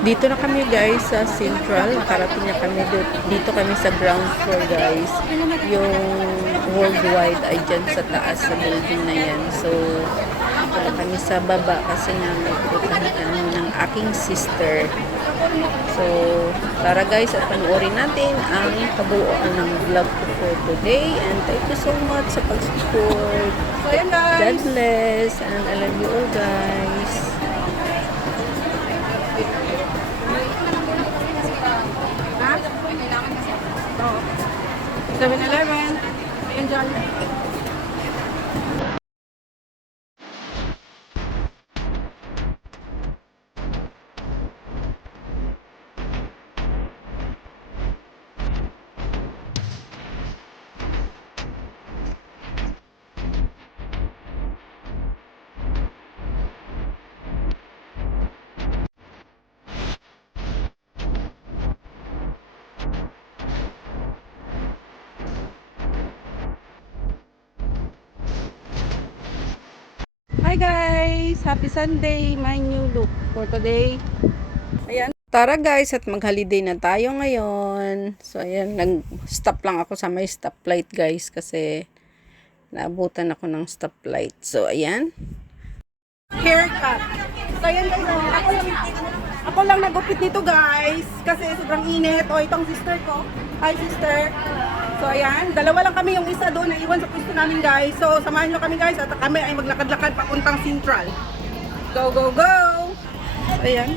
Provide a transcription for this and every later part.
Dito na kami guys sa Central. Nakarating na kami dito kami sa ground floor guys. Yung worldwide ay dyan sa taas sa building na yan. So, dito na kami sa baba kasi nga may pupuntahan kami ng aking sister. So, tara guys at panoorin natin ang kabuuan ng vlog ko for today. And thank you so much sa pag-support. So, ayan guys. God bless and I love you all guys. 7-Eleven. Enjoy. Hi guys! Happy Sunday! My new look for today. Ayan. Tara guys at mag-holiday na tayo ngayon. So ayan, nag-stop lang ako sa may stoplight guys kasi naabutan ako ng stoplight. So ayan. Haircut. So ayan guys, ako lang nagupit dito guys kasi sobrang init. O itong sister ko. Hi sister. So ayan, dalawa lang kami, yung isa doon naiwan sa pwesto namin guys. So samahan nyo kami guys at kami ay maglakad-lakad papuntang Central. Go, go, go! So ayan.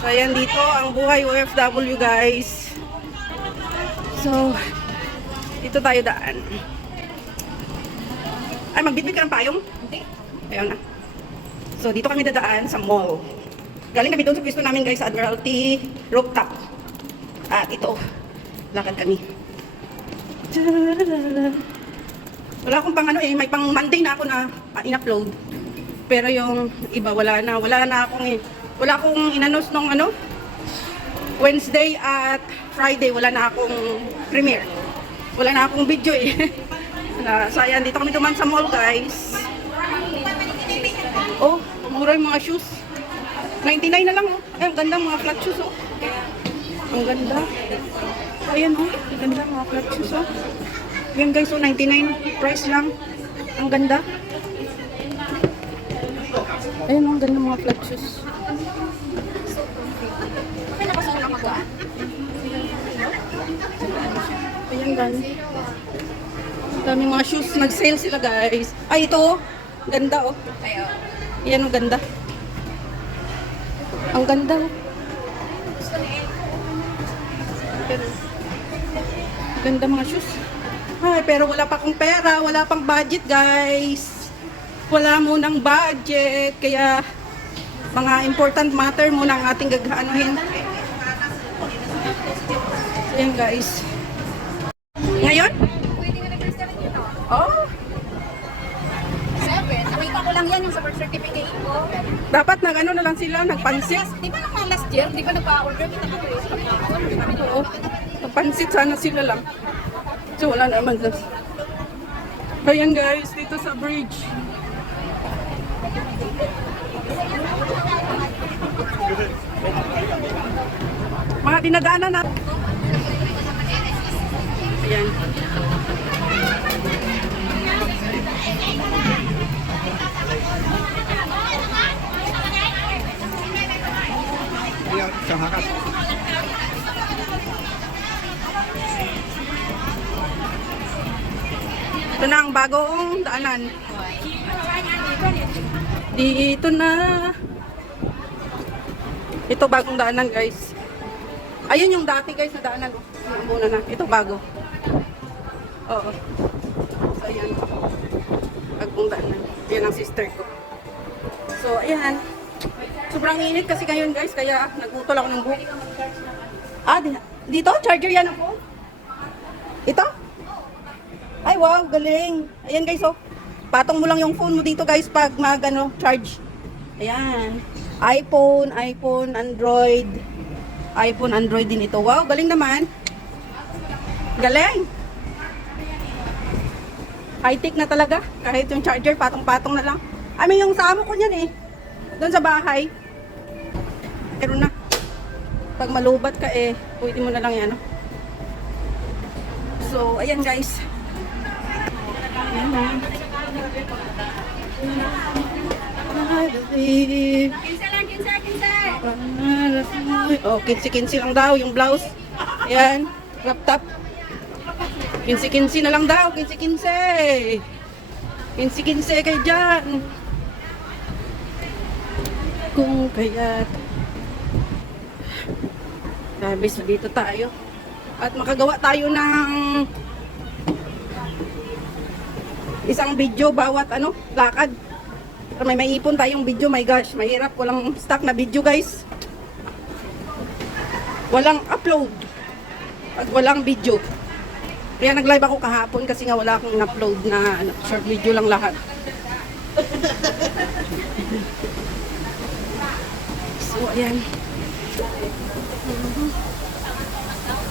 So ayan dito ang buhay OFW guys. So dito tayo daan. Ay, magbitbit ka ng payong? Hindi. Ayaw na. So dito kami dadaan sa mall. Galing kami doon sa pwesto namin guys sa Admiralty Rooftop. At ito, lakad kami. Wala akong pang ano may pang Monday na ako na in-upload. Pero yung iba wala na akong inanos nung Wednesday at Friday wala na akong premiere. Wala na akong video So ayan, dito kami duman sa mall guys. Oh, mura yung mga shoes. 99 na lang oh. Ay, ang ganda mga flat shoes oh. Ang ganda. Ayan oh, ang ganda mga flat shoes oh. Ayan guys oh, 99 price lang. Ang ganda. Ayan oh, ang ganda mga flat shoes. Ayan guys. Dami mga shoes, nag-sale sila guys. Ay ito oh, ganda oh. Ayan oh, ganda. Ang ganda oh. Ganda mga shoes. Ay, pero wala pa akong pera, wala pang budget guys. Wala munang budget, kaya mga important matter muna ang ating gagaanuhin. Ayan guys. Ngayon? Oh. 7. Nakita ko lang yan yung sa birth certificate ko. Dapat na lang sila, nagpansit. Di ba nang last year, di ba nagpa-order kita ng Chris? Oo. Nagpansit sana sila lang. So wala naman. Ayan guys, dito sa bridge. Mga dinadaanan na. Ayan. Ito na ang bagong daanan. Dito na. Ito bagong daanan guys. Ayun yung dati guys na daanan. Muna na. Ito bago. Oo. So ayan. Bagong daanan. Yan ang sister ko. So ayan. Sobrang init kasi ngayon guys. Kaya nagutol ako ng buhok. Ah, dito? Charger yan ako. Ito? Ay wow, galing. Ayan guys oh. Patong mo lang yung phone mo dito guys pag charge. Ayan. iPhone, Android. iPhone, Android din ito. Wow, galing naman. Galing. High-tech na talaga. Kahit yung charger, patong-patong na lang. I mean, yung sa amo ko niyan eh. Doon sa bahay. Pero na. Pag malubat ka eh, pwede mo na lang yan. No? So, ayan guys. Ayan na. Kinsa lang, kinsa, kinsa. Oh, 15-15 lang daw yung blouse. Ayan, crop top. 15-15 na lang daw, 15-15. 15-15 kayo dyan. Kung kaya't sabis dito tayo. At makagawa tayo ng isang video bawat lakad. Para may maipon tayong video. My gosh, mahirap. Walang stock na video guys. Walang upload. Pag walang video. Kaya nag-live ako kahapon kasi nga wala akong upload na short video lang lahat. So, ayan.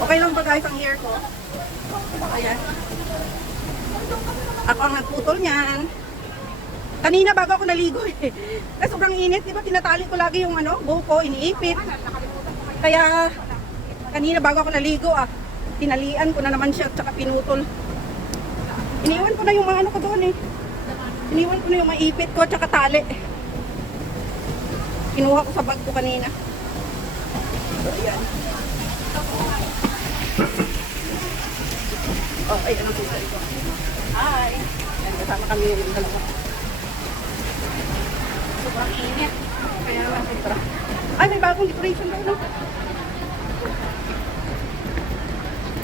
Okay lang ba guys ang hair ko? Ayan. Ako ang nagputol niyan. Kanina bago ako naligo eh. Kasi sobrang init, di ba tinatali ko lagi yung buhok ko, iniipit. Kaya kanina bago ako naligo tinalian ko na naman siya at saka pinutol. Iniwan ko na yung mga ko doon eh. Iniwan ko na yung maipit ko at saka tali. Kinuha ko sa bag ko kanina. So, ayan. Oh, ayan ang susunod ko. Hi! Ayan, kasama kami yung dalawa. Sobrang init. Kaya lang sobra. Ay, may bagong decoration daw, no?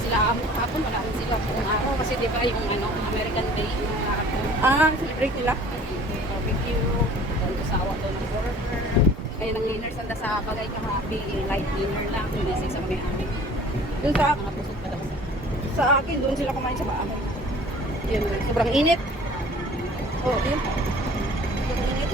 Sila hapon, wala akong sila buong araw. Kasi di ba yung American Day, yung Celebrate nila. barbecue, doon sa awa doon ng burger. Kaya nang dinner sanda sa bagay ka happy, light dinner lang. Message sa kami amin. Yung sa, Mga pusot pa daw sa akin, doon sila kumain sa bahay. Yun, sobrang init. Oh, yun. Sobrang init.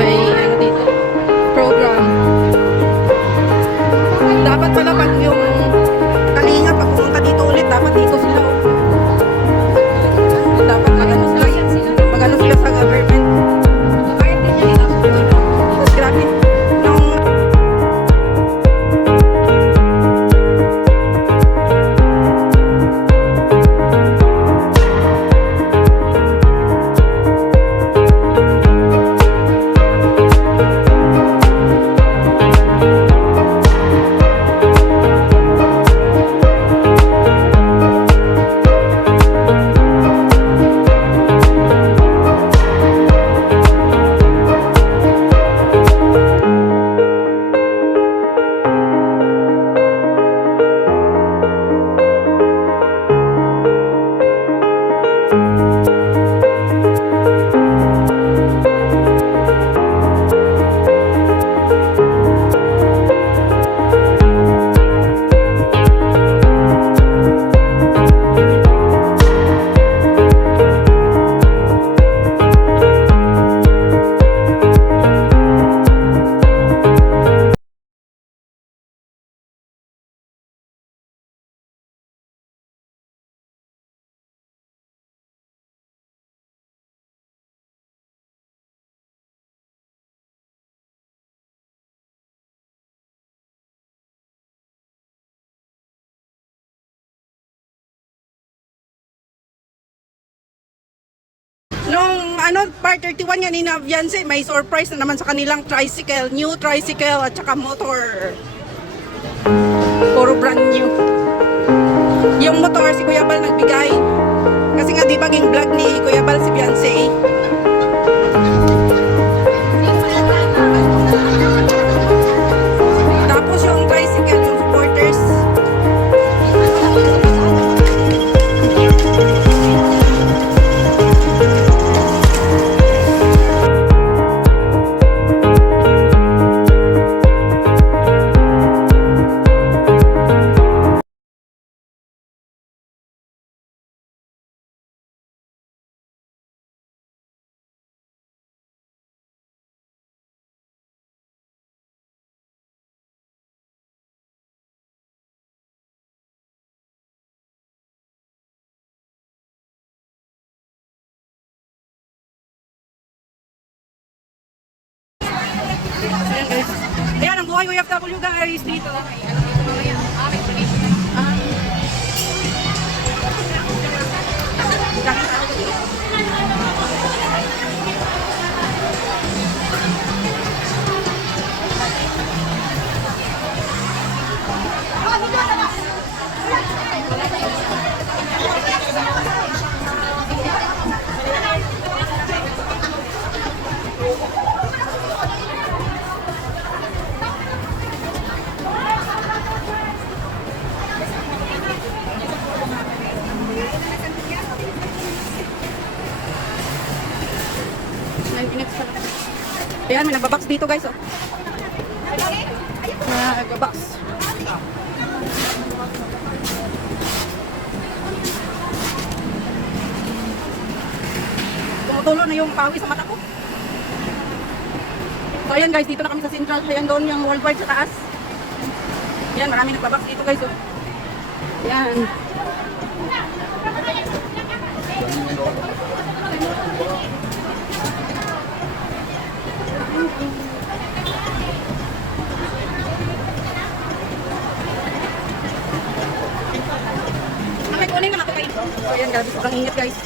May dito, program. Dapat pala pag yung kalinga, pag pumunta dito ulit, dapat dito sila. Dapat mag-ano sila sa government. kahit din yan nila. Grabe. Nung part 31 yan ni Naviance, may surprise na naman sa kanilang tricycle, new tricycle at saka motor. Puro brand new. Yung motor si Kuya Bal nagbigay. Kasi nga di ba ging vlog ni Kuya Bal si Beyonce. mga OFW guys dito. Ayan, may nagbabox dito guys. Oh. Nagbabox. Tumutulo na yung pawis sa mata ko. So ayan guys, dito na kami sa Central. Ayan doon yung worldwide sa taas. Ayan, marami nagbabox dito guys. Oh. Ayan. May kunin naman ako kayo. So ayan, grabe sobrang ingat guys.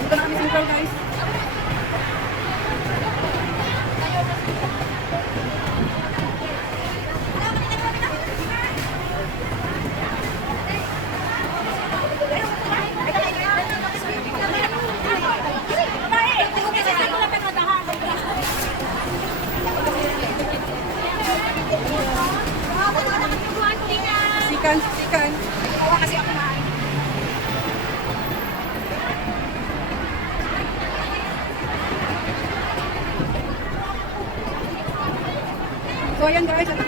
Dito na kami Central guys. Sikan. Kasi ako na. So ayan guys, dito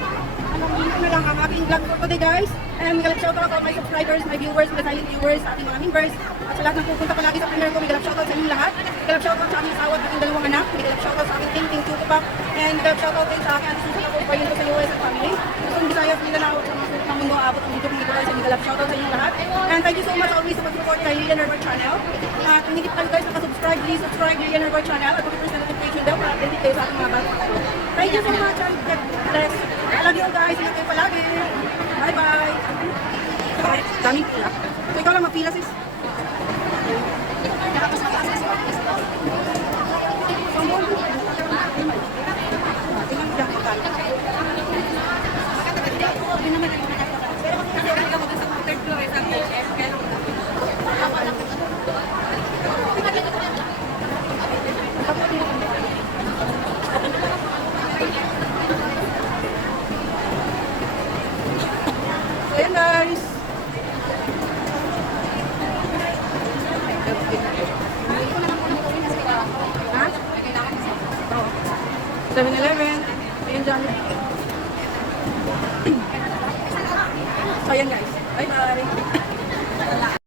na lang ang aking vlog for today guys. And may shout out my subscribers, my viewers, my silent viewers, ating mga members. At sa lahat ng pupunta palagi sa premiere ko, may shout out sa inyong lahat. May shout out sa aming asawa at aking dalawang anak. May shout out sa aming ting Chutupak. And shout out din sa aking ating susunod ko pa yun sa US at family. Luzon, Visayas, Mindanao, sa mga susunod ng mundo, abot ang dito kong ito guys. And shout out sa inyong lahat. And thank you so much always sa pag-support kay Lilian Herbert Channel. At kung hindi pa kayo guys nakasubscribe, please subscribe Lilian Herbert Channel at pag-press na notification bell para update kayo sa ating mga bagong video. Thank you so much and God bless. I love you guys. Ingat kayo palagi. Bye-bye. Ay, daming pila. So ikaw lang magpila sis. Ayan guys. Ha? 7-Eleven. Ayan dyan. So ayan guys. Bye bye.